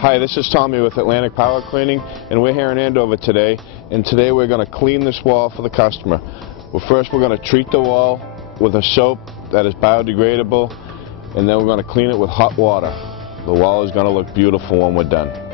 Hi, this is Tommy with Atlantic Power Cleaning, and we're here in Andover today. And today we're going to clean this wall for the customer. Well, first we're going to treat the wall with a soap that is biodegradable, and then we're going to clean it with hot water. The wall is going to look beautiful when we're done.